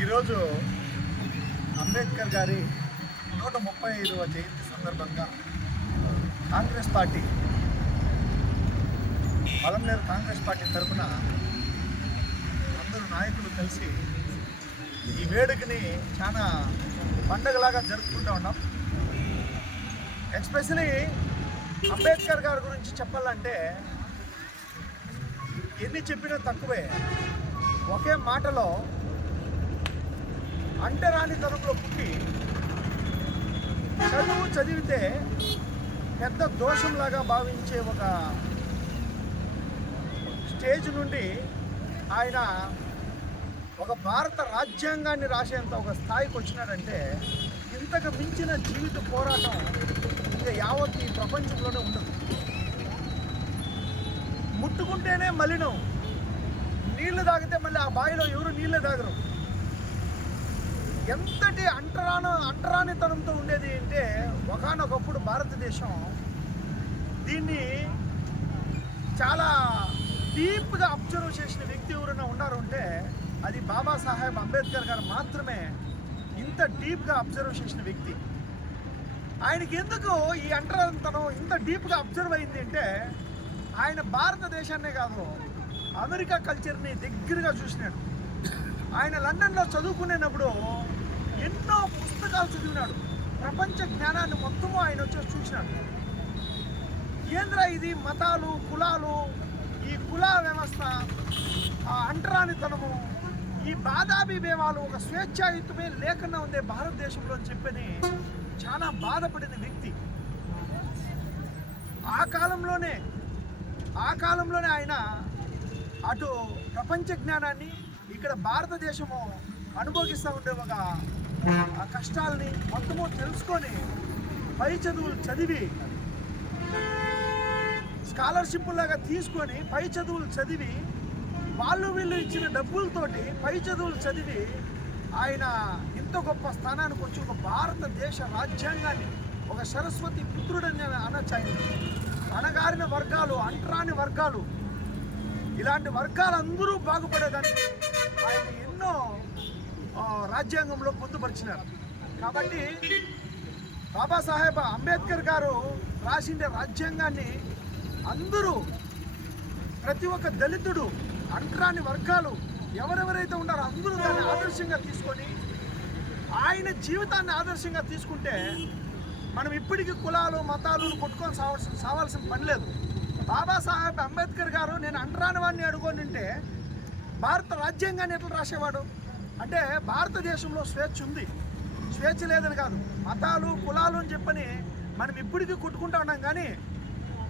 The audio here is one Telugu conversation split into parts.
ఈరోజు అంబేద్కర్ గారి 135వ జయంతి సందర్భంగా కాంగ్రెస్ పార్టీ పలంనేరు కాంగ్రెస్ పార్టీ తరఫున అందరూ నాయకులు కలిసి ఈ వేడుకని చాలా పండగలాగా జరుపుకుంటూ ఉన్నాం. ఎస్పెషలీ అంబేద్కర్ గారి గురించి చెప్పాలంటే ఎన్ని చెప్పినా తక్కువే. ఒకే మాటలో అంటరానితనంలో పుట్టి చదివితే పెద్ద దోషంలాగా భావించే ఒక స్టేజ్ నుండి ఆయన ఒక భారత రాజ్యాంగాన్ని రాసేంత ఒక స్థాయికి వచ్చినాడంటే ఇంతకు మించిన జీవిత పోరాటం ఇంకా యావత్ ఈ ప్రపంచంలోనే ఉండదు. ముట్టుకుంటేనే మలినం, నీళ్లు తాగితే మళ్ళీ ఆ బావిలో ఎవరు నీళ్ళే తాగరు. ఎంతటి అంటరానితనంతో ఉండేది అంటే ఒకానొకప్పుడు భారతదేశం దీన్ని చాలా డీప్గా అబ్జర్వ్ చేసిన వ్యక్తి ఎవరైనా ఉన్నారు అంటే అది బాబాసాహెబ్ అంబేద్కర్ గారు మాత్రమే. ఇంత డీప్గా అబ్జర్వ్ చేసిన వ్యక్తి. ఆయనకి ఎందుకు ఈ అంటరానితనం ఇంత డీప్గా అబ్జర్వ్ అయింది అంటే ఆయన భారతదేశాన్నే కాదు అమెరికా కల్చర్ని దగ్గరగా చూసినాడు. ఆయన లండన్లో చదువుకునేటప్పుడు ఎన్నో పుస్తకాలు చదివినాడు. ప్రపంచ జ్ఞానాన్ని మొత్తము ఆయన వచ్చి చూసినాడు. ఏంద్ర ఇది మతాలు, కులాలు, ఈ కుల వ్యవస్థ, అంటరానితనము, ఈ బాధాభిభేవాలు, ఒక స్వేచ్ఛాయుతమే లేకుండా ఉండే భారతదేశంలో అని చెప్పని చాలా బాధపడిన వ్యక్తి. ఆ కాలంలోనే ఆయన అటు ప్రపంచ జ్ఞానాన్ని, ఇక్కడ భారతదేశము అనుభవిస్తూ ఉండే ఒక కష్టాలని మొత్తము తెలుసుకొని పై చదువులు చదివి స్కాలర్షిప్లాగా తీసుకొని పై చదువులు చదివి వీళ్ళు ఇచ్చిన డబ్బులతోటి పై చదువులు చదివి ఆయన ఇంత గొప్ప స్థానానికి వచ్చి ఒక భారతదేశ రాజ్యాంగాన్ని, ఒక సరస్వతి పుత్రుడని అనొచ్చు. ఆయన అణగారిన వర్గాలు, అంటరాని వర్గాలు, ఇలాంటి వర్గాలు అందరూ బాగుపడేదానికి ఆయన ఎన్నో రాజ్యాంగంలో పొందుపరిచినారు. కాబట్టి బాబాసాహెబ్ అంబేద్కర్ గారు రాసిండే రాజ్యాంగాన్ని అందరూ, ప్రతి ఒక్క దళితుడు, అంటరాని వర్గాలు ఎవరెవరైతే ఉన్నారో అందరూ దాన్ని ఆదర్శంగా తీసుకొని ఆయన జీవితాన్ని ఆదర్శంగా తీసుకుంటే మనం ఇప్పటికీ కులాలు, మతాలు కొట్టుకొని సావాల్సిన పని లేదు. బాబాసాహెబ్ అంబేద్కర్ గారు నేను అంటరాని వాడిని అడుగుతుంటే భారత రాజ్యాంగాన్ని ఎట్లా రాసేవాడు అంటే భారతదేశంలో స్వేచ్ఛ ఉంది, స్వేచ్ఛ లేదని కాదు. మతాలు, కులాలు అని చెప్పని మనం ఇప్పటికీ కొట్టుకుంటా ఉన్నాం, కానీ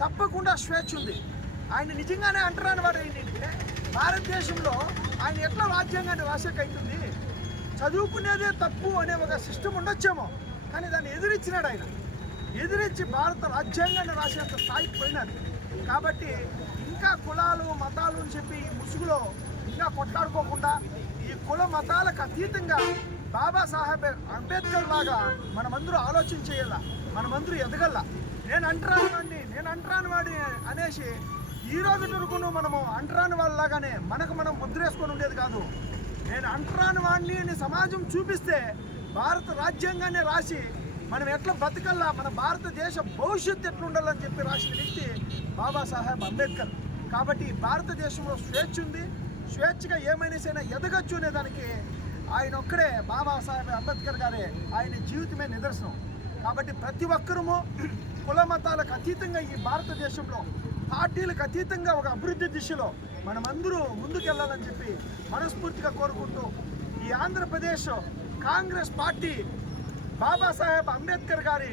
తప్పకుండా స్వేచ్ఛ ఉంది. ఆయన నిజంగానే అంటరాని వాడు ఏంటంటే భారతదేశంలో ఆయన ఎట్లా రాజ్యాంగాన్ని రాసేకైతుంది. చదువుకునేదే తప్పు అనే ఒక సిస్టమ్ ఉండొచ్చేమో, కానీ దాన్ని ఎదిరించినాడు ఆయన. ఎదిరించి భారత రాజ్యాంగాన్ని రాసేంత స్థాయికి పోయినాడు. కాబట్టి ఇంకా కులాలు, మతాలు అని చెప్పి ఈ ముసుగులో ఇంకా రకంగా కొట్లాడుకోకుండా ఈ కుల మతాలకు అతీతంగా బాబాసాహెబ్ అంబేద్కర్ లాగా మనమందరూ ఆలోచన చేయాల, మనమందరూ ఎదగల. నేను అంటరాని వాడిని అనేసి ఈ రోజు వరకు మనము అంటరాని వాళ్ళలాగానే మనం ముద్రేసుకొని ఉండేది కాదు. నేను అంటరాని వాడిని అని సమాజం చూపిస్తే భారత రాజ్యాంగాన్ని రాసి మనం ఎట్లా బతకల్లా, మన భారతదేశ భవిష్యత్తు ఎట్లుండాలని చెప్పి రాసిన వ్యక్తి బాబాసాహెబ్ అంబేద్కర్. కాబట్టి భారతదేశంలో స్వేచ్ఛ ఉంది, స్వేచ్ఛగా ఏమైనా సరే ఎదగచ్చు అనేదానికి ఆయన ఒక్కడే, బాబాసాహెబ్ అంబేద్కర్ గారే ఆయన జీవితమే నిదర్శనం. కాబట్టి ప్రతి ఒక్కరూ కుల మతాలకు అతీతంగా ఈ భారతదేశంలో పార్టీలకు అతీతంగా ఒక అభివృద్ధి దిశలో మనమందరూ ముందుకెళ్ళాలని చెప్పి మనస్ఫూర్తిగా కోరుకుంటూ, ఈ ఆంధ్రప్రదేశ్ కాంగ్రెస్ పార్టీ బాబాసాహెబ్ అంబేద్కర్ గారి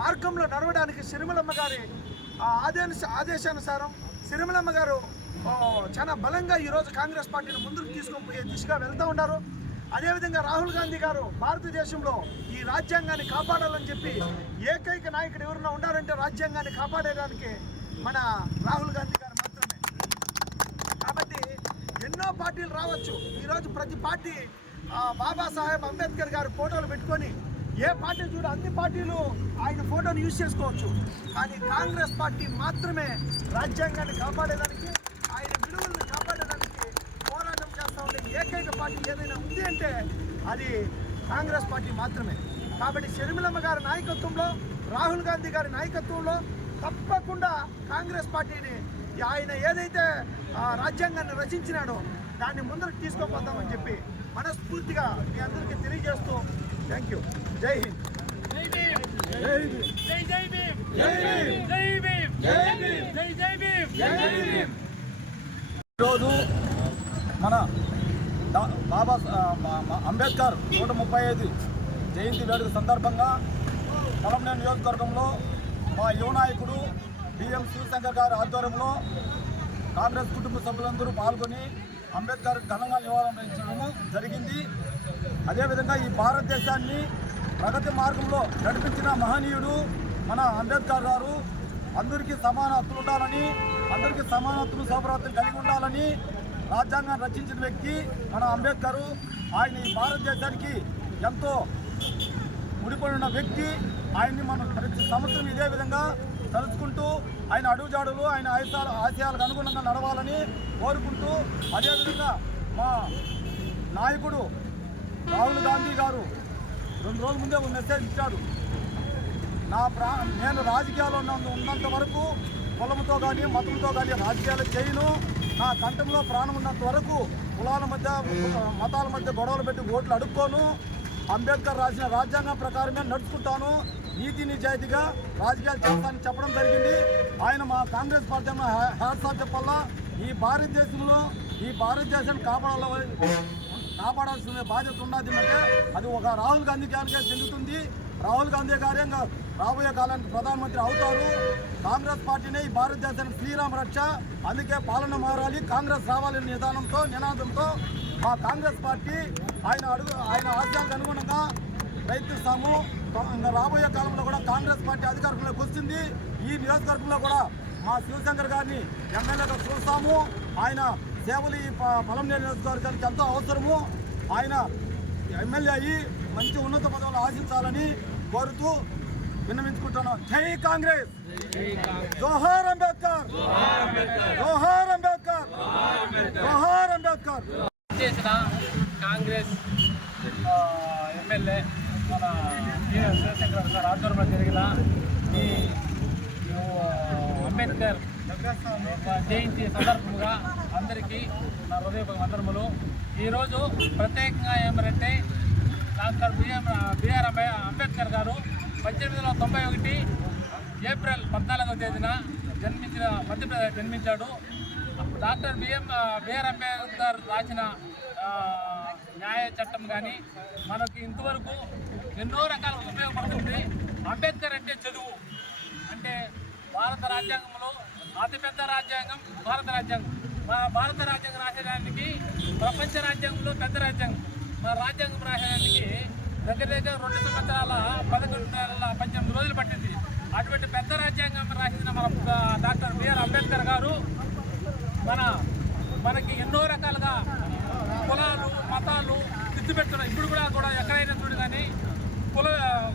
మార్గంలో నడవడానికి సిరిమలమ్మ గారి ఆదేశానుసారం సిరిమలమ్మ గారు చాలా బలంగా ఈరోజు కాంగ్రెస్ పార్టీని ముందుకు తీసుకొని పోయే దిశగా వెళ్తూ ఉన్నారు. అదేవిధంగా రాహుల్ గాంధీ గారు భారతదేశంలో ఈ రాజ్యాంగాన్ని కాపాడాలని చెప్పి ఏకైక నాయకుడు ఎవరైనా ఉండాలంటే రాజ్యాంగాన్ని కాపాడేదానికి మన రాహుల్ గాంధీ గారు మాత్రమే. కాబట్టి ఎన్నో పార్టీలు రావచ్చు, ఈరోజు ప్రతి పార్టీ బాబాసాహెబ్ అంబేద్కర్ గారి ఫోటోలు పెట్టుకొని ఏ పార్టీ చూడ అన్ని పార్టీలు ఆయన ఫోటోను యూజ్ చేసుకోవచ్చు. కానీ కాంగ్రెస్ పార్టీ మాత్రమే రాజ్యాంగాన్ని కాపాడేదానికి, ఆయన విలువలను కాపాడేదానికి పోరాటం చేస్తూ ఉండే ఏకైక పార్టీ ఏదైనా ఉంది అంటే అది కాంగ్రెస్ పార్టీ మాత్రమే. కాబట్టి షర్మిలమ్మ గారి నాయకత్వంలో, రాహుల్ గాంధీ గారి నాయకత్వంలో తప్పకుండా కాంగ్రెస్ పార్టీని ఆయన ఏదైతే రాజ్యాంగాన్ని రచించినాడో దాన్ని ముందుకు తీసుకోపోతామని చెప్పి మనస్ఫూర్తిగా మీ అందరికీ తెలియజేస్తూ థ్యాంక్ యూ. జై హింద్. ఈరోజు మన బాబా అంబేద్కర్ 135 జయంతి వేడుక సందర్భంగా పలమనేరు నియోజకవర్గంలో మా యువ నాయకుడు బిఎం శివశంకర్ గారి ఆధ్వర్యంలో కాంగ్రెస్ కుటుంబ సభ్యులందరూ పాల్గొని అంబేద్కర్ ఘనంగా నివాళులర్పించడం జరిగింది. అదేవిధంగా ఈ భారతదేశాన్ని ప్రగతి మార్గంలో నడిపించిన మహనీయుడు మన అంబేద్కర్ గారు. అందరికీ సమాన హక్కులు ఉండాలని, అందరికీ సమాన హక్కులు సౌభ్రాత్యం కలిగి ఉండాలని రాజ్యాంగాన్ని రచించిన వ్యక్తి మన అంబేద్కర్. ఆయన ఈ భారతదేశానికి ఎంతో ముడిపడిన వ్యక్తి. ఆయన్ని మనం ప్రతి సంవత్సరం ఇదే విధంగా తలుచుకుంటూ ఆయన అడుగుజాడులు, ఆయన ఆశయాలకు అనుగుణంగా నడవాలని కోరుకుంటూ, అదేవిధంగా మా నాయకుడు రాహుల్ గాంధీ గారు 2 రోజుల ముందే ఒక మెసేజ్ ఇచ్చాడు. నేను రాజకీయాల్లో ఉన్నంత వరకు కులంతో కానీ మతంతో కానీ రాజకీయాలు చేయను. నా కంఠంలో ప్రాణం ఉన్నంత వరకు కులాల మధ్య మతాల మధ్య గొడవలు పెట్టి ఓట్లు అడుక్కోను. అంబేద్కర్ రాసిన రాజ్యాంగం ప్రకారమే నడుచుకుంటాను. నీతి నిజాయితీగా రాజకీయాలు చేస్తానని చెప్పడం జరిగింది. ఆయన మా కాంగ్రెస్ పార్టీ హ్యాట్స్ ఆఫ్ చెప్పాలా. ఈ భారతదేశాన్ని కాపాడాల్సిన బాధ్యత ఉన్నది అంటే అది ఒక రాహుల్ గాంధీ గారికే చెందుతుంది. రాహుల్ గాంధీ గారే రాబోయే కాలానికి ప్రధానమంత్రి అవుతారు. కాంగ్రెస్ పార్టీనే ఈ భారతదేశానికి శ్రీరామ రక్ష. అందుకే పాలన మారాలి, కాంగ్రెస్ రావాలనే నినాదంతో మా కాంగ్రెస్ పార్టీ ఆయన ఆశయాలకు అనుగుణంగా ప్రయత్నిస్తాము. ఇంకా రాబోయే కాలంలో కూడా కాంగ్రెస్ పార్టీ అధికారంలోకి వస్తుంది. ఈ నియోజకవర్గంలో కూడా మా శివశంకర్ గారిని ఎమ్మెల్యేగా చూస్తాము. ఆయన సేవలు ఈ పలమనేరు నియోజకవర్గానికి ఎంతో అవసరము. ఆయన ఎమ్మెల్యే అయ్యి మంచి ఉన్నత పదవులు ఆశించాలని కోరుతూ విన్నవించుకుంటున్నాం. జై కాంగ్రెస్, జోహార్ అంబేద్కర్, జోహార్ అంబేద్కర్, జోహార్ అంబేద్కర్. చేసిన కాంగ్రెస్ ఎమ్మెల్యే మన శివశంకర్ గారు ఆధ్వర్యంలో జరిగిన ఈ అంబేద్కర్ జయంతి సందర్భంగా అందరికీ నా హృదయపూర్వక వందనములు. ఈరోజు ప్రత్యేకంగా ఏమంటే డాక్టర్ బిఆర్ అంబేద్కర్ గారు 1891 ఏప్రిల్ 14వ తేదీన మధ్యప్రదేశ్ జన్మించాడు. డాక్టర్ బిఆర్ అంబేద్కర్ రాసిన న్యాయ చట్టం కానీ మనకి ఇంతవరకు ఎన్నో రకాలుగా ఉపయోగపడుతుంది. అంబేద్కర్ అంటే చదువు అంటే భారత రాజ్యాంగంలో అతిపెద్ద రాజ్యాంగం భారత రాజ్యాంగం. మా భారత రాజ్యాంగం రాసేదానికి ప్రపంచ రాజ్యాంగంలో పెద్ద రాజ్యాంగం. మా రాజ్యాంగం రాసేదానికి దగ్గర 2 సంవత్సరాల 11 నెలల 18 రోజులు పట్టింది. అటువంటి పెద్ద రాజ్యాంగం రాసిన మన డాక్టర్ బిఆర్ అంబేద్కర్ గారు మన మనకి ఎన్నో రకాలుగా కులాలు మతాలు తిత్తిపెడుతున్నాయి. ఇప్పుడు కూడా ఎక్కడైనా చూడు కానీ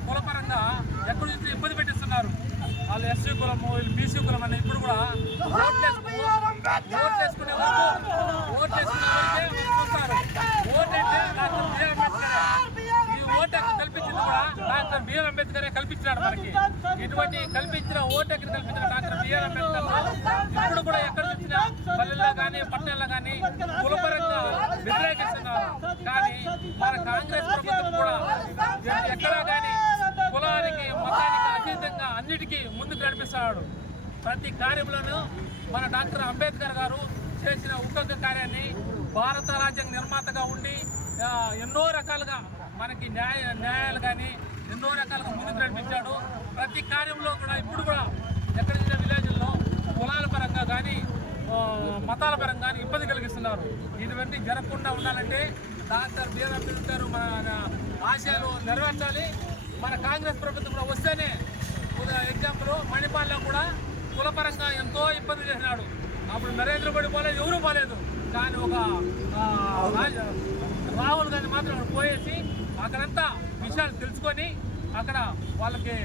కులపరంగా ఎక్కడ చూస్తే ఇబ్బంది పెట్టిస్తున్నారు. వాళ్ళు ఎస్సీ కులము, వీళ్ళు బీసీ కులం అని ఇప్పుడు కూడా ఓట్లేసుకునే వరకే చూస్తారు. ఓటు అంటే డాక్టర్ బిఆర్ అంబేద్కర్, ఈ ఓటు హక్కు కల్పించింది కూడా డాక్టర్ బిఆర్ అంబేద్కరే కల్పించినాడు మనకి. ఇటువంటి కల్పించిన ఓటు హక్కును కల్పించిన డాక్టర్ బిఆర్ అంబేద్కర్ ఇప్పుడు కూడా ఎక్కడ చూసినా పల్లెల్లో కానీ పట్టణాల్లో కానీ కులపరంగా వ్యతిరేకిస్తున్నారు. కానీ మన కాంగ్రెస్ ప్రభుత్వం కూడా ఎక్కడా కానీ కులానికి మతానికి అతీతంగా అన్నిటికీ ముందుకు నడిపిస్తున్నాడు. ప్రతి కార్యంలోనూ మన డాక్టర్ అంబేద్కర్ గారు చేసిన ఉద్యోగ కార్యాన్ని భారత రాజ్యాంగ నిర్మాతగా ఉండి ఎన్నో రకాలుగా మనకి న్యాయాలు కానీ ఎన్నో రకాలుగా ముందుకు నడిపించాడు. ప్రతి కార్యంలో కూడా ఇప్పుడు కూడా ఎక్కడ చిన్న విలేజ్ల్లో కులాల పరంగా కానీ మతాల పరంగా కానీ ఇబ్బంది కలిగిస్తున్నారు. ఇటువంటి జరగకుండా ఉండాలంటే డాక్టర్ బిఆర్ అంబేద్కర్ మన ఆశయాలు నెరవేర్చాలి. మన కాంగ్రెస్ ప్రభుత్వం కూడా వస్తేనే ఎగ్జాంపుల్ మణిపాల్లో కూడా కులపరంగా ఎంతో ఇబ్బంది చేసినాడు. అప్పుడు నరేంద్ర మోడీ పోలేదు, ఎవరూ పోలేదు. కానీ ఒక రాహుల్ గాంధీ మాత్రం పోయేసి అక్కడంతా విషయాలు తెలుసుకొని అక్కడ వాళ్ళకి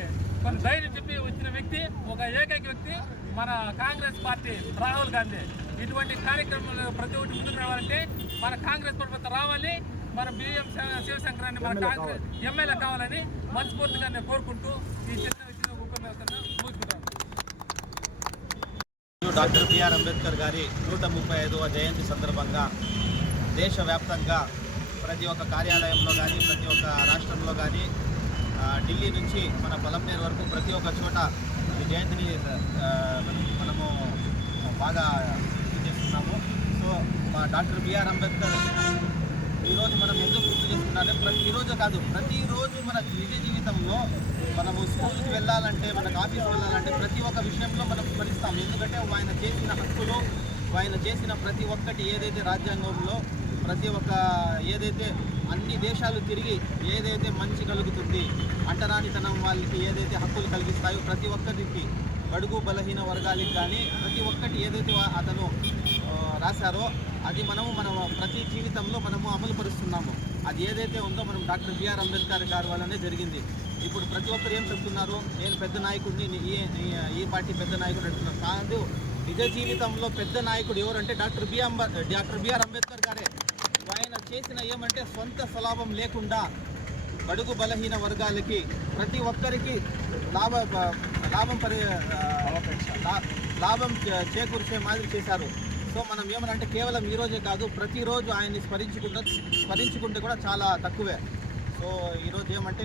కొన్ని ధైర్యం చెప్పి వచ్చిన వ్యక్తి, ఒక ఏకైక వ్యక్తి మన కాంగ్రెస్ పార్టీ రాహుల్ గాంధీ. ఇటువంటి కార్యక్రమాలు ప్రతి ఒక్కటి ముందుకు రావాలంటే మన కాంగ్రెస్ ప్రభుత్వం రావాలి. మన బిఎం శివశంకరాన్ని మన కాంగ్రెస్ ఎమ్మెల్యే కావాలని మనస్ఫూర్తిగా నేను కోరుకుంటూ ఈ చిన్న ఉపన్యాసాన్ని ముగించుకుంటాను. డాక్టర్ బిఆర్ అంబేద్కర్ గారి 135వ జయంతి సందర్భంగా దేశవ్యాప్తంగా ప్రతి ఒక్క కార్యాలయంలో కానీ ప్రతి ఒక్క రాష్ట్రంలో కానీ ఢిల్లీ నుంచి మన పొలంనేరు వరకు ప్రతి ఒక్క చోట ఈ జయంతిని మనము బాగా చేస్తున్నాము. సో మా డాక్టర్ బిఆర్ అంబేద్కర్ ఈరోజు మనం ఎందుకు గుర్తు చేసుకున్నామంటే ప్రతిరోజు కాదు, ప్రతిరోజు మన నిజ జీవితంలో మనము స్కూల్కి వెళ్ళాలంటే, మనకు ఆఫీస్కి వెళ్ళాలంటే ప్రతి ఒక్క విషయంలో మనం స్మరిస్తాం. ఎందుకంటే ఆయన చేసిన హక్కులు, ఆయన చేసిన ప్రతి ఒక్కటి ఏదైతే రాజ్యాంగంలో ప్రతి ఒక్క ఏదైతే అన్ని దేశాలు తిరిగి ఏదైతే మంచి కలుగుతుంది, అంటరానితనం వాళ్ళకి ఏదైతే హక్కులు కలిగిస్తాయో ప్రతి ఒక్కరికి, బడుగు బలహీన వర్గాలకు కానీ ప్రతి ఒక్కటి ఏదైతే అతను రాశారో అది మన ప్రతి జీవితంలో మనము అమలు పరుస్తున్నాము. అది ఏదైతే ఉందో మనం డాక్టర్ బిఆర్ అంబేద్కర్ గారి వల్లనే జరిగింది. ఇప్పుడు ప్రతి ఒక్కరు ఏం చెప్తున్నారు, నేను పెద్ద నాయకుడిని, ఈ పార్టీ పెద్ద నాయకుడు అంటున్నారు. కాదు, నిజ జీవితంలో పెద్ద నాయకుడు ఎవరంటే డాక్టర్ బిఆర్ అంబేద్కర్ గారే. ఆయన చేసిన ఏమంటే సొంత స్వలాభం లేకుండా బడుగు బలహీన వర్గాలకి ప్రతి ఒక్కరికి లాభం చేకూర్చే మాదిరి చేశారు. సో మనం ఏమనంటే కేవలం ఈరోజే కాదు, ప్రతిరోజు ఆయన్ని స్మరించుకుంటే కూడా చాలా తక్కువే. సో ఈరోజు ఏమంటే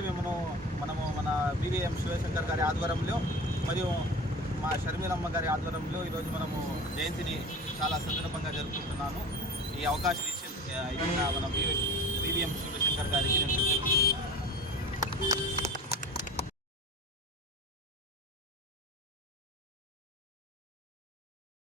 మనము మన బివిఎం శివశంకర్ గారి ఆధ్వర్యంలో మరియు మా షర్మిలమ్మ గారి ఆధ్వర్యంలో ఈరోజు మనము జయంతిని చాలా సందర్భంగా జరుపుకుంటున్నాను. ఈ అవకాశం ఇచ్చిన మన బివిఎం శివశంకర్ గారికి నేను